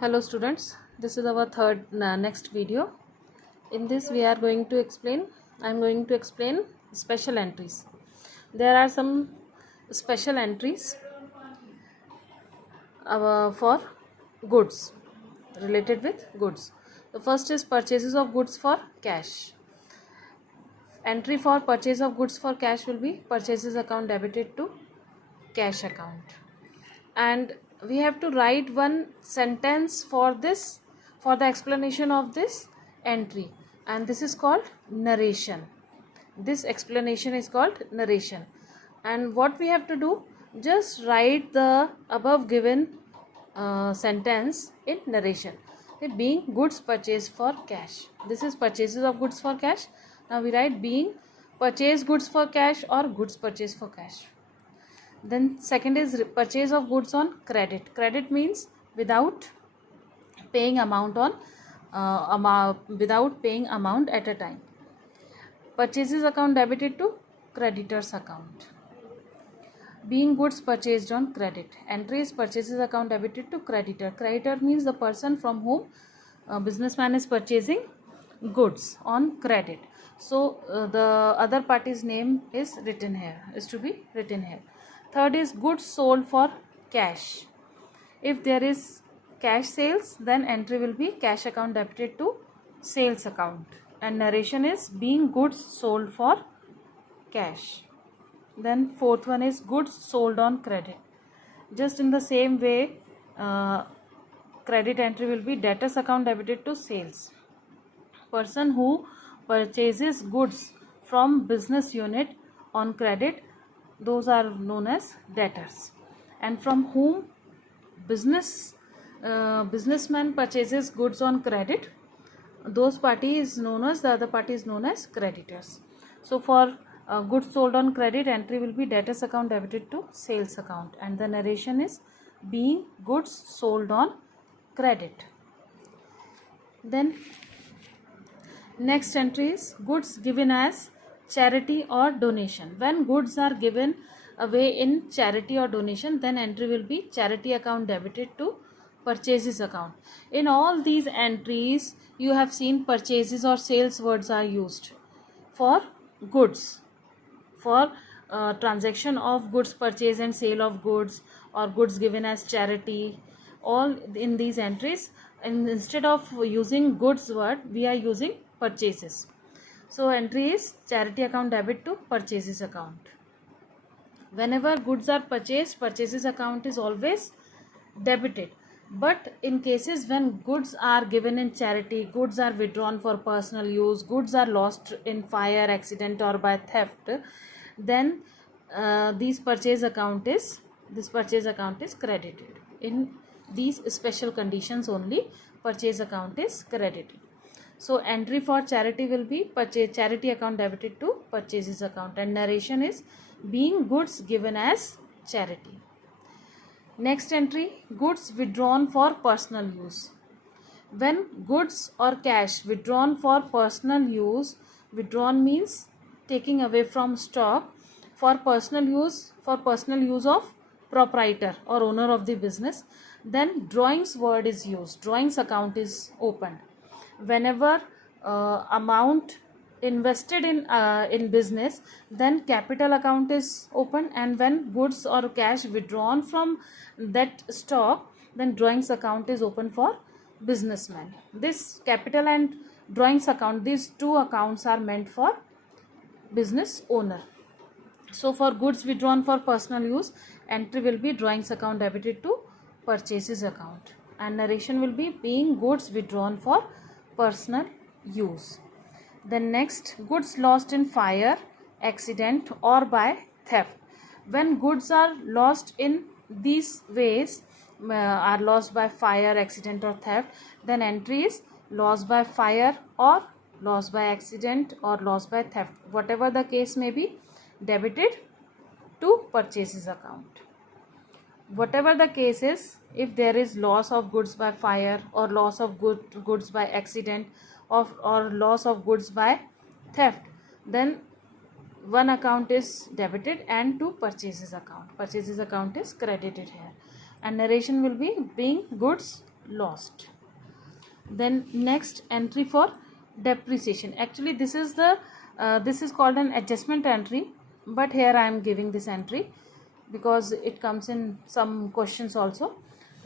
Hello students, this is our next video. In this we are going to explain, I am going to explain special entries. There are some special entries for goods, related with goods. The first is purchases of goods for cash. Entry for purchase of goods for cash will be purchases account debited to cash account. And we have to write one sentence for this, for the explanation of this entry, and this is called narration. This explanation is called narration. And what we have to do, just write the above given sentence in narration. Being goods purchased for cash, this is purchases of goods for cash. Now we write being purchased goods for cash or goods purchased for cash. Then second is purchase of goods on credit. Credit means without paying amount at a time. Purchases account debited to creditors account. Being goods purchased on credit. Entry is purchases account debited to creditor. Creditor means the person from whom businessman is purchasing goods on credit. So the other party's name is written here, is to be written here. Third is goods sold for cash. If there is cash sales, then entry will be cash account debited to sales account. And narration is being goods sold for cash. Then fourth one is goods sold on credit. Just in the same way, credit entry will be debtors account debited to sales. Person who purchases goods from business unit on credit, those are known as debtors. And from whom businessman purchases goods on credit, those party is known as, the other party is known as creditors. So for goods sold on credit, entry will be debtors account debited to sales account, and the narration is being goods sold on credit. Then next entry is goods given as charity or donation. When goods are given away in charity or donation, then entry will be charity account debited to purchases account. In all these entries, you have seen purchases or sales words are used for goods, for transaction of goods purchase and sale of goods, or goods given as charity. All in these entries, and instead of using goods word, we are using purchases. So entry is charity account debit to purchases account. Whenever goods are purchased, purchases account is always debited. But in cases when goods are given in charity, goods are withdrawn for personal use, goods are lost in fire, accident or by theft, then this purchase account is credited. In these special conditions only purchase account is credited. So entry for charity will be charity account debited to purchases account, and narration is being goods given as charity. Next entry, goods withdrawn for personal use. When goods or cash withdrawn for personal use, withdrawn means taking away from stock for personal use of proprietor or owner of the business, then drawings word is used. Drawings account is opened. Whenever amount invested in business, then capital account is open, and when goods or cash withdrawn from that stock, then drawings account is open for businessman. This capital and drawings account, these two accounts are meant for business owner. So for goods withdrawn for personal use, entry will be drawings account debited to purchases account, and narration will be being goods withdrawn for personal use. Then next, goods lost in fire, accident or by theft. When goods are lost in these ways, are lost by fire, accident or theft, then entry is lost by fire or lost by accident or lost by theft, whatever the case may be, debited to purchases account. Whatever the case is, if there is loss of goods by fire or loss of goods by accident or loss of goods by theft, then one account is debited and to purchases account. Purchases account is credited here. And narration will be being goods lost. Then next entry for depreciation. Actually this is the this is called an adjustment entry, but here I am giving this entry because it comes in some questions also.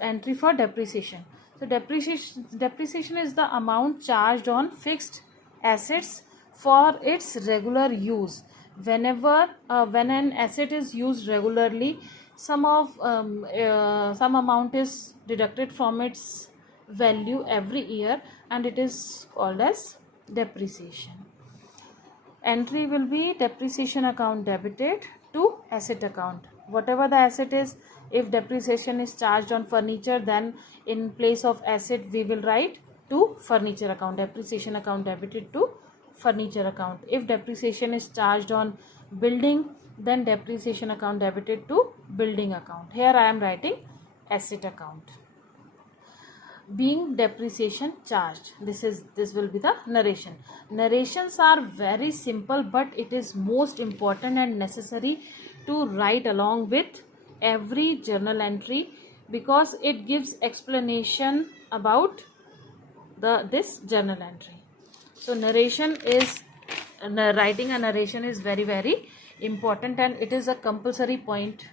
Entry for depreciation. So depreciation is the amount charged on fixed assets for its regular use. Whenever when an asset is used regularly, some amount is deducted from its value every year, and it is called as depreciation. Entry will be depreciation account debited to asset account. Whatever the asset is, if depreciation is charged on furniture, then in place of asset we will write to furniture account, depreciation account debited to furniture account. If depreciation is charged on building, then depreciation account debited to building account. Here I am writing asset account. Being depreciation charged, this will be the narration. Narrations are very simple, but it is most important and necessary to write along with every journal entry, because it gives explanation about this journal entry. So narration is writing a narration is very, very important, and it is a compulsory point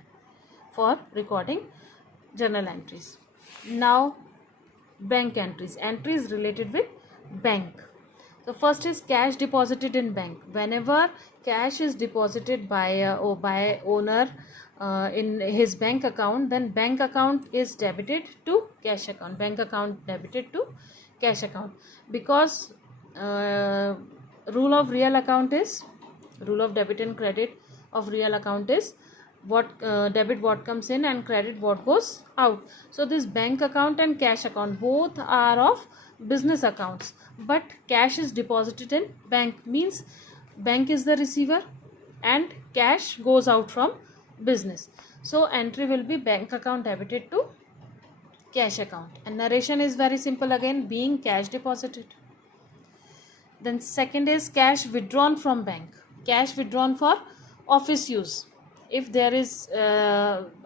for recording journal entries. Now bank entries, entries related with bank. So first is cash deposited in bank. Whenever cash is deposited by owner in his bank account, then bank account is debited to cash account. Bank account debited to cash account, because rule of debit and credit of real account is what debit what comes in and credit what goes out. So this bank account and cash account both are of business accounts, but cash is deposited in bank, means bank is the receiver and cash goes out from business. So entry will be bank account debited to cash account, and narration is very simple again, being cash deposited. Then second is cash withdrawn from bank. Cash withdrawn for office use. If there is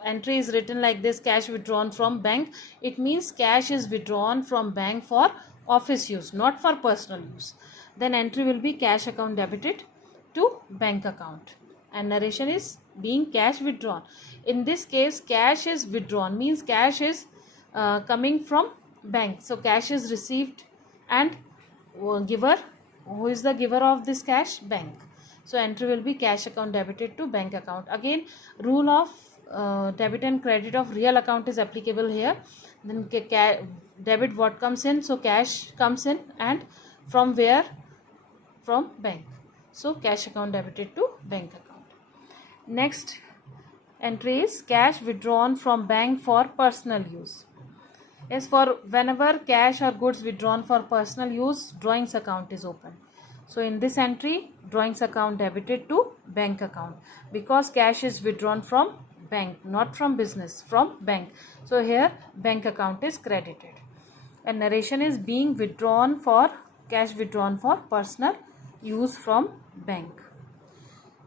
entry is written like this, cash withdrawn from bank, it means cash is withdrawn from bank for office use, not for personal use. Then entry will be cash account debited to bank account, and narration is being cash withdrawn. In this case, cash is withdrawn means cash is coming from bank. So cash is received, and giver, who is the giver of this cash? Bank. So entry will be cash account debited to bank account. Again, rule of debit and credit of real account is applicable here. Then debit what comes in, so cash comes in, and from where? From bank. So cash account debited to bank account. Next entry is cash withdrawn from bank for personal use. Yes, for whenever cash or goods withdrawn for personal use, drawings account is open. So in this entry, drawings account debited to bank account, because cash is withdrawn from bank, not from business, from bank. So here bank account is credited, and narration is being withdrawn for cash withdrawn for personal use from bank.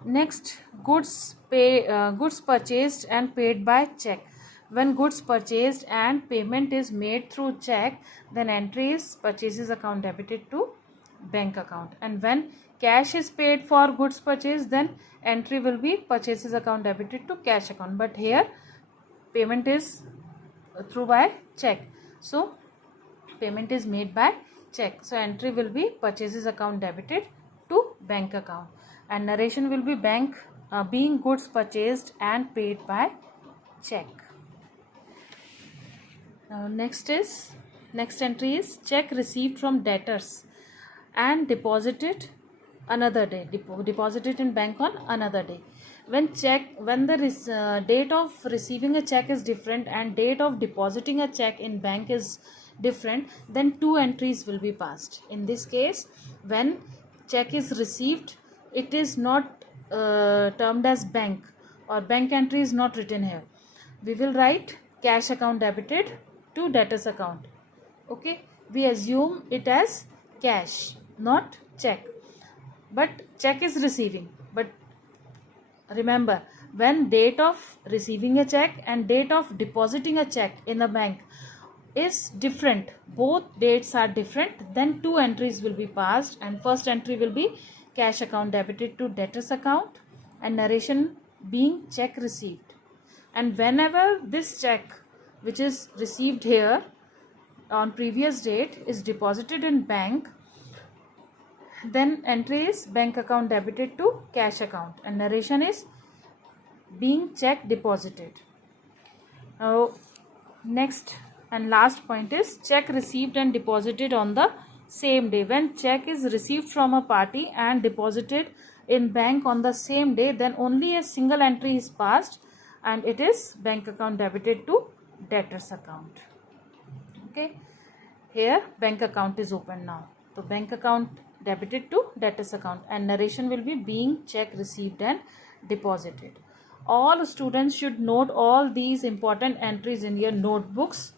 Next, goods purchased and paid by check. When goods purchased and payment is made through check, then entry is purchases account debited to bank account. And when cash is paid for goods purchased, then entry will be purchases account debited to cash account. But here payment is through by check, so payment is made by check. So entry will be purchases account debited to bank account, and narration will be bank being goods purchased and paid by check. Next entry is check received from debtors and deposited another day, deposited in bank on another day. When the date of receiving a check is different and date of depositing a check in bank is different, then two entries will be passed. In this case, when check is received, it is not termed as bank, or bank entry is not written here. We will write cash account debited to debtors account. Okay, we assume it as cash, not check, but check is receiving. But remember, when date of receiving a check and date of depositing a check in the bank is different, both dates are different, then two entries will be passed, and first entry will be cash account debited to debtors account and narration being check received. And whenever this check which is received here on previous date is deposited in bank, then entry is bank account debited to cash account and narration is being check deposited. Next and last point is check received and deposited on the same day. When check is received from a party and deposited in bank on the same day, then only a single entry is passed and it is bank account debited to debtors account. Okay, here bank account is open now. So bank account debited to debtors account and narration will be being check received and deposited. All students should note all these important entries in your notebooks